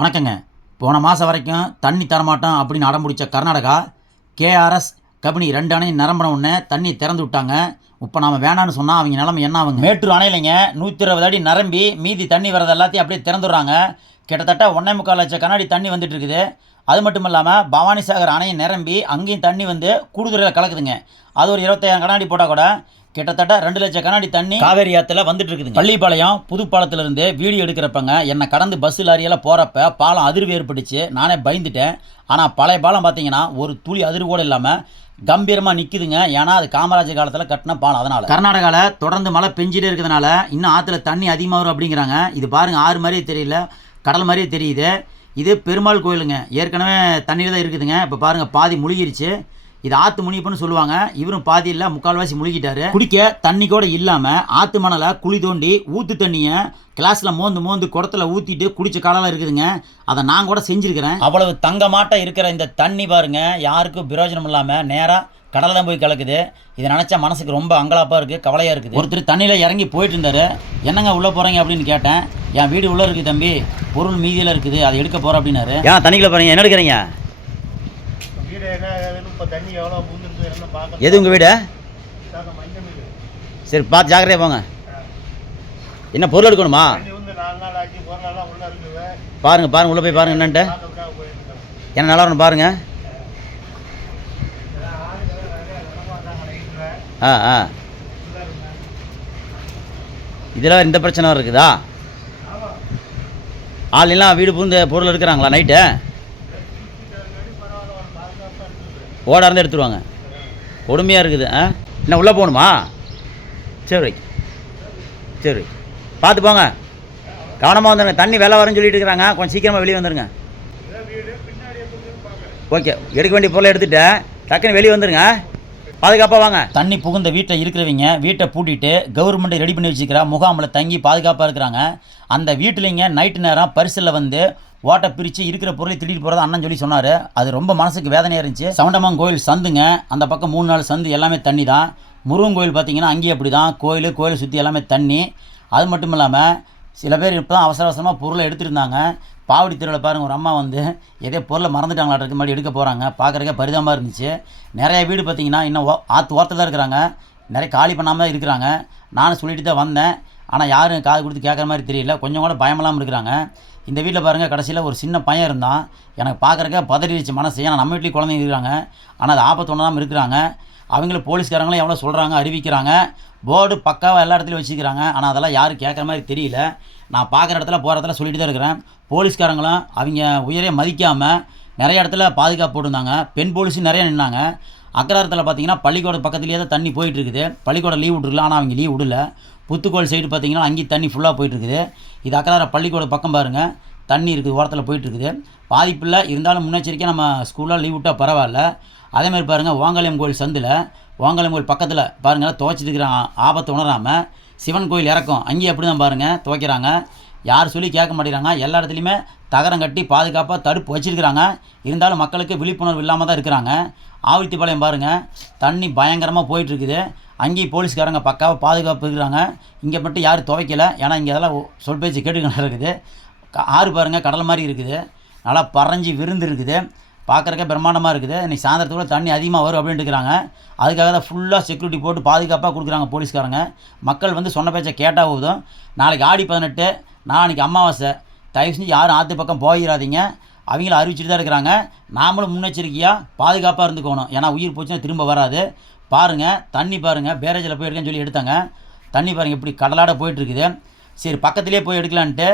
வணக்கங்க. போன மாதம் வரைக்கும் தண்ணி தரமாட்டோம் அப்படின்னு அடம்பிடிச்ச கர்நாடகா கேஆர்எஸ் கபினி ரெண்டு அணையும் நிரம்பின உடனே தண்ணி திறந்து விட்டாங்க. இப்போ நாம் வேணான்னு சொன்னால் அவங்க நிலமை என்ன ஆகுங்க மேட்டூர் அணையிலைங்க நூற்றி இருபது அடி நிரம்பி மீதி தண்ணி வரது எல்லாத்தையும் அப்படியே திறந்துடுறாங்க. கிட்டத்தட்ட ஒன்றே முக்கால் லட்சம் கண்ணாடி தண்ணி வந்துட்டு இருக்குது அது மட்டும் இல்லாமல் பவானி சாகர் அணையை நிரம்பி அங்கேயும் தண்ணி வந்து கூடுதுறையில் கலக்குதுங்க. அது ஒரு இருபத்தாயிரம் கண்ணாடி போட்டால் கூட கிட்டத்தட்ட ரெண்டு லட்சம் கண்ணாடி தண்ணி காவேரி ஆற்றுல வந்துட்டு இருக்குது பள்ளிப்பாளையம் புதுப்பாலத்துல இருந்து வீடியோ எடுக்கிறப்பங்க என்னை கடந்து பஸ் லாரியெல்லாம் போகிறப்ப பாலம் அதிர்வு ஏற்பட்டுச்சு. நானே பயந்துட்டேன். ஆனால் பழைய பாலம் பார்த்தீங்கன்னா ஒரு துளி அதிர்வு கூட இல்லாமல் கம்பீரமாக நிற்குதுங்க ஏன்னா அது காமராஜர் காலத்தில் கட்டின பாலம் அதனால். கர்நாடகாவில் தொடர்ந்து மழை பெஞ்சிட்டே இருக்கிறதுனால இன்னும் ஆற்றுல தண்ணி அதிகமாக வரும் அப்படிங்கிறாங்க. இது பாருங்கள் ஆறு மாதிரியே தெரியல. கடல் மாதிரியே தெரியுது. இது பெருமாள் கோயிலுங்க. ஏற்கனவே தண்ணியில் தான் இருக்குதுங்க. இப்போ பாருங்கள் பாதி முழுகிருச்சு. இது ஆற்று முனிப்புன்னு சொல்லுவாங்க. இவரும் பாதி இல்லை முக்கால்வாசி முழுகிட்டாரு. குடிக்க தண்ணி கூட இல்லாமல் ஆற்று மணலை குழி தோண்டி ஊற்று தண்ணியை கிளாஸில் மோந்து மோந்து குடத்துல ஊற்றிட்டு குடிச்ச காலம் இருக்குதுங்க. அதை நான் கூட செஞ்சுருக்கிறேன். அவ்வளவு தங்கமாட்டம் இருக்கிற இந்த தண்ணி பாருங்க. யாருக்கும் பிரயோஜனம் இல்லாமல் நேராக கடலில் தான் போய் கலக்குது. இதை நினச்சா மனசுக்கு ரொம்ப அங்கலாப்பாக இருக்குது கவலையாக இருக்குது. ஒருத்தர் தண்ணியில் இறங்கி போயிட்டு இருந்தார். என்னங்க உள்ளே போகிறீங்க அப்படின்னு கேட்டேன். என் வீடு உள்ளே இருக்குது தம்பி. பொருள் மீதியில் இருக்குது அதை எடுக்க போகிறேன் அப்படின்னாரு. ஏன் தண்ணிக்குள்ள போகிறீங்க என்ன எடுக்கிறீங்க? எது உங்கள் வீடு? சரி பார்த்து ஜாக்கிரதையாக போங்க. என்ன பொருள் எடுக்கணுமா? தண்ணி வந்து நாலு நாள் ஆச்சு பொருளெல்லாம் உள்ளே இருக்குது. பாருங்க பாருங்க உள்ளே போய் பாருங்க என்னன்ட்டு. என்ன நல்லா இருக்கணும் பாருங்க. ஆ ஆ. இதெல்லாம் இந்த பிரச்சனை இருக்குதா? ஆள் எல்லாம் வீடு பூந்து பொருள் எடுக்கிறாங்களா நைட்டு ஓட இருந்து எடுத்துருவாங்க. கொடுமையாக இருக்குது ஆ? என்ன உள்ளே போகணுமா? சரி வை. சரி பார்த்து போங்க. கவனமாக வந்துடுங்க தண்ணி வெள்ளம் வரேன்னு சொல்லிட்டு இருக்கிறாங்க. கொஞ்சம் சீக்கிரமாக வெளியே வந்துடுங்க ஓகே. எடுக்க வேண்டிய பொருளை எடுத்துட்டேன். டக்குன்னு வெளியே வந்துடுங்க பாதுகாப்பாக வாங்க. தண்ணி புகுந்த வீட்டில் இருக்கிறவங்க வீட்டை பூட்டிட்டு கவர்மெண்ட்டை ரெடி பண்ணி வச்சுக்கிற முகாமில் தங்கி பாதுகாப்பாக இருக்கிறாங்க. அந்த வீட்டிலைங்க நைட்டு நேரம் பரிசலில் வந்து ஓட்டை பிரித்து இருக்கிற பொருளை திடீர் போகிறதா அண்ணன் சொல்லி சொன்னார். அது ரொம்ப மனசுக்கு வேதனையாக இருந்துச்சு. சவுண்டமான் கோயில் சந்துங்க அந்த பக்கம் மூணு நாள் சந்து எல்லாமே தண்ணி தான் முருகன் கோயில் பார்த்தீங்கன்னா அங்கேயும் அப்படி தான் கோயில் கோயிலை சுற்றி எல்லாமே தண்ணி. அது மட்டும் இல்லாமல் சில பேர் இப்போ தான் அவசர அவசரமாக பொருளை எடுத்துருந்தாங்க. பாவடி தெருவில் பாருங்கள் ஒரு அம்மா வந்து எதே பொருளை மறந்துட்டாங்களாட்டுக்கு மாதிரி எடுக்க போகிறாங்க பார்க்குறக்கே பரிதாபமாக இருந்துச்சு. நிறைய வீடு பார்த்தீங்கன்னா இன்னும் ஓ- ஓரத்தில் தான் இருக்கிறாங்க. நிறைய காலி பண்ணாமல் தான் இருக்கிறாங்க. நானும் சொல்லிட்டு தான் வந்தேன். ஆனால் யாரும் காது கொடுத்து கேட்குற மாதிரி தெரியல. கொஞ்சம் கூட பயமில்லாமல் இருக்கிறாங்க. இந்த வீட்டில் பாருங்கள் கடைசியில் ஒரு சின்ன பையன் இருந்தான். எனக்கு பார்க்குறக்க பதறிடுச்சு மனசு. ஏன்னா நம்ம வீட்லேயும் குழந்தைங்க இருக்கிறாங்க ஆனால் அது ஆபத்து ஒன்றாமல் இருக்கிறாங்க. அவங்களும் போலீஸ்காரங்களும் எவ்வளோ சொல்கிறாங்க அறிவிக்கிறாங்க. போர்டு பக்காவாக எல்லா இடத்துலையும் வச்சுக்கிறாங்க. ஆனால் அதெல்லாம் யாரும் கேட்குற மாதிரி தெரியல. நான் பார்க்குற இடத்துல போகிற இடத்துல சொல்லிட்டு தான் இருக்கிறேன். போலீஸ்காரங்களும் அவங்க உயிரை மதிக்காமல் நிறைய இடத்துல பாதுகாப்பு போட்டிருந்தாங்க. பெண் போலீஸும் நிறைய நின்னாங்க. அக்கராரத்தில் பார்த்தீங்கன்னா பள்ளிக்கூட பக்கத்துலேயே தான் தண்ணி போயிட்டு இருக்குது பள்ளிக்கூடம் லீவ் விட்ருக்கலாம் ஆனால் அவங்க லீவ் விடல. புத்துக்கோள் சைடு பார்த்தீங்கன்னா அங்கேயும் தண்ணி ஃபுல்லாக போயிட்டு இருக்குது இது அக்கரார பள்ளிக்கூட பக்கம் பாருங்கள் தண்ணி இருக்குது ஓரத்தில் போயிட்டுருக்குது. பாதிப்பில்லை இருந்தாலும் முன்னெச்சரிக்கையாக நம்ம ஸ்கூலில் லீவ் விட்டால் பரவாயில்ல. அதேமாதிரி பாருங்கள் வாங்காளியம் கோயில் சந்தில் ஓங்கலம் கோயில் பக்கத்தில். பாருங்கள் துவைச்சிட்டு ஆபத்தை உணராமல் சிவன் கோயில் இறக்கும். அங்கேயும் அப்படி தான் பாருங்கள் துவைக்கிறாங்க. யார் சொல்லி கேட்க மாட்டேங்கிறாங்க எல்லா இடத்துலையுமே தகரம் கட்டி பாதுகாப்பாக தடுப்பு வச்சுருக்கிறாங்க. இருந்தாலும் மக்களுக்கு விழிப்புணர்வு இல்லாமல் தான் இருக்கிறாங்க. ஆவர்த்திப்பாளையம் பாருங்கள் தண்ணி பயங்கரமாக போயிட்டு இருக்குது அங்கேயும் போலீஸ்காரங்க பக்காவாக பாதுகாப்பு இருக்கிறாங்க. இங்கே மட்டும் யாரும் துவைக்கல. ஏன்னா இங்கே அதெல்லாம் சொல் பேச்சு கேட்டுக்கிட்டு இருக்குது க- ஆறு பாருங்கள் கடல் மாதிரி இருக்குது. நல்லா பறஞ்சு விருந்து இருக்குது பார்க்குறக்கே பிரம்மாண்டமாக இருக்குது. இன்றைக்கி சாயந்தரத்துக்குள்ள தண்ணி அதிகமாக வரும் அப்படின்ட்டு இருக்கிறாங்க அதுக்காக தான் ஃபுல்லாக செக்யூரிட்டி போட்டு பாதுகாப்பாக கொடுக்குறாங்க போலீஸ்காரங்க. மக்கள் வந்து சொன்ன பேச்சை கேட்டால் போதும். நாளைக்கு ஆடி பதினெட்டு நாளைக்கு அமாவாசை. தயவு செஞ்சு யாரும் ஆற்று பக்கம் போயிடாதீங்க அவங்கள அறிவிச்சுட்டு தான் இருக்கிறாங்க. நாமளும் முன்னெச்சரிக்கையாக பாதுகாப்பாக இருந்துக்கணும். ஏன்னா உயிர் போச்சுன்னா திரும்ப வராது. பாருங்கள் தண்ணி பாருங்கள் பேரேஜில் போயிருக்கேன்னு சொல்லி எடுத்தாங்க. தண்ணி பாருங்கள் இப்படி கடலாட போயிட்டுருக்குது சரி பக்கத்துலேயே போய் எடுக்கலான்ட்டு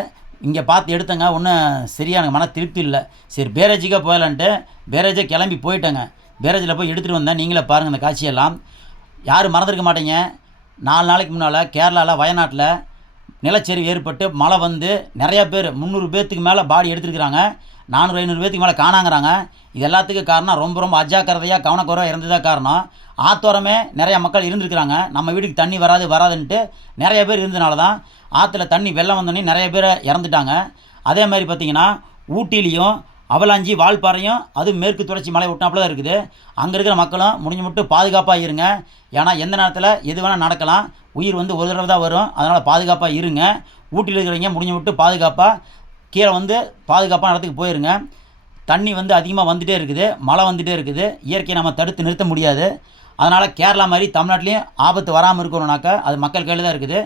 இங்கே பார்த்து எடுத்தங்க ஒன்றும் சரியான மன திருப்தி இல்லை. சரி பேரேஜுக்கே போயலான்ட்டு பேரேஜை கிளம்பி போயிட்டேங்க. பேரேஜில் போய் எடுத்துகிட்டு வந்தேன். நீங்களே பாருங்கள் இந்த காட்சியெல்லாம். யாரும் மறந்துருக்க மாட்டேங்க. நாலு நாளைக்கு முன்னால் கேரளாவில் வயநாட்டில் நிலச்சரிவு ஏற்பட்டு மழை வந்து நிறைய பேர் முந்நூறு பேர்த்துக்கு மேலே பாடி எடுத்துருக்குறாங்க. நானூறு ஐநூறு பேர்த்துக்கு மேலே காணாங்கிறாங்க. இது எல்லாத்துக்கும் காரணம் ரொம்ப ரொம்ப அஜாக்கிரதையாக கவனக்குறைவாக இருந்ததாக காரணம். ஆத்தோரமே நிறைய மக்கள் இருந்திருக்கிறாங்க. நம்ம வீட்டுக்கு தண்ணி வராது வராதுன்ட்டு நிறைய பேர் இருந்தனால தான் ஆற்றுல தண்ணி வெள்ளம் வந்தோடனே நிறைய பேர் இறந்துட்டாங்க. அதே மாதிரி பார்த்திங்கன்னா ஊட்டிலையும் அவலாஞ்சி வால்பாறையும் அது மேற்கு தொடர்ச்சி மலை ஒட்டினாப்புல தான் இருக்குது. அங்கே இருக்கிற மக்களும் முடிஞ்ச மட்டும் பாதுகாப்பாக இருங்க ஏன்னா எந்த நேரத்தில் எது வேணால் நடக்கலாம். உயிர் வந்து ஒரு தடவை தான் வரும். அதனால் பாதுகாப்பாக இருங்க. ஊட்டியில் இருக்கிறவங்க முடிஞ்ச மட்டும் பாதுகாப்பாக கீழே வந்து பாதுகாப்பான இடத்துக்கு போயிருங்க. தண்ணி வந்து அதிகமாக வந்துகிட்டே இருக்குது மழை வந்துகிட்டே இருக்குது இயற்கையை நம்ம தடுத்து நிறுத்த முடியாது. அதனால் கேரளா மாதிரி தமிழ்நாட்டிலையும் ஆபத்து வராமல் இருக்கணும்னாக்கா அது மக்கள் கையில் தான் இருக்குது.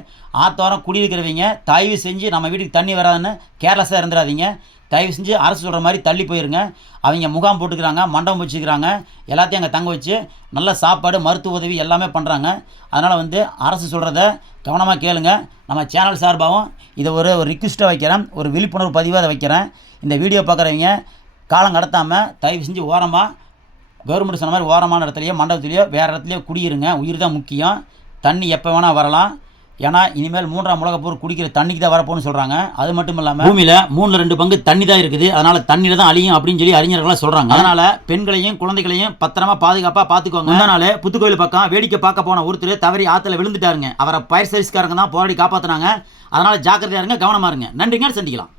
ஆத்தோரம் குடியிருக்கிறவங்க தயவு செஞ்சு நம்ம வீட்டுக்கு தண்ணி வராதுன்னு கேர்லெஸ்ஸாக இருந்துடாதீங்க. தயவு செஞ்சு அரசு சொல்கிற மாதிரி தள்ளி போயிருங்க. அவங்க முகாம் போட்டுக்கிறாங்க மண்டபம் வச்சுக்கிறாங்க எல்லாத்தையும் அங்கே தங்க வச்சு நல்ல சாப்பாடு மருத்துவ உதவி எல்லாமே பண்ணுறாங்க அதனால் வந்து அரசு சொல்கிறத கவனமாக கேளுங்க. நம்ம சேனல் சார்பாகவும் இதை ஒரு ஒரு ரிக்வெஸ்ட்டாக வைக்கிறேன். ஒரு விழிப்புணர்வு பதிவாக அதை வைக்கிறேன். இந்த வீடியோ பார்க்குறவங்க காலம் கடத்தாமல் தயவு செஞ்சு ஓரமாக கவர்மெண்ட் சொன்ன மாதிரி ஓரமான இடத்துலையோ மண்டபத்துலையோ வேறு இடத்துலையோ குடியிருங்க. உயிர் தான் முக்கியம். தண்ணி எப்போ வேணால் வரலாம். ஏன்னா இனிமேல் மூன்றாம் உலகப் போர் குடிக்கிற தண்ணிக்கு தான் வரப்போன்னு சொல்கிறாங்க அது மட்டும் இல்லாமல் பூமியில் மூணில் ரெண்டு பங்கு தண்ணி தான் இருக்குது. அதனால் தண்ணியில் தான் அழியும் அப்படின்னு சொல்லி அறிஞர்கள்லாம் சொல்கிறாங்க அதனால் பெண்களையும் குழந்தைகளையும் பத்திரமா பாதுகாப்பாக பார்த்துக்கோங்க நாள் புத்துக்கோயில் பக்கம் வேடிக்கை பார்க்க போன ஒருத்தர் தவறி ஆற்றுல விழுந்துட்டாருங்க. அவரை பயர் சர்வீஸ்காரங்க தான் போராடி காப்பாற்றினாங்க அதனால் ஜாக்கிரதையா இருங்க கவனமா இருங்க. நன்றிங்க சந்திக்கலாம்.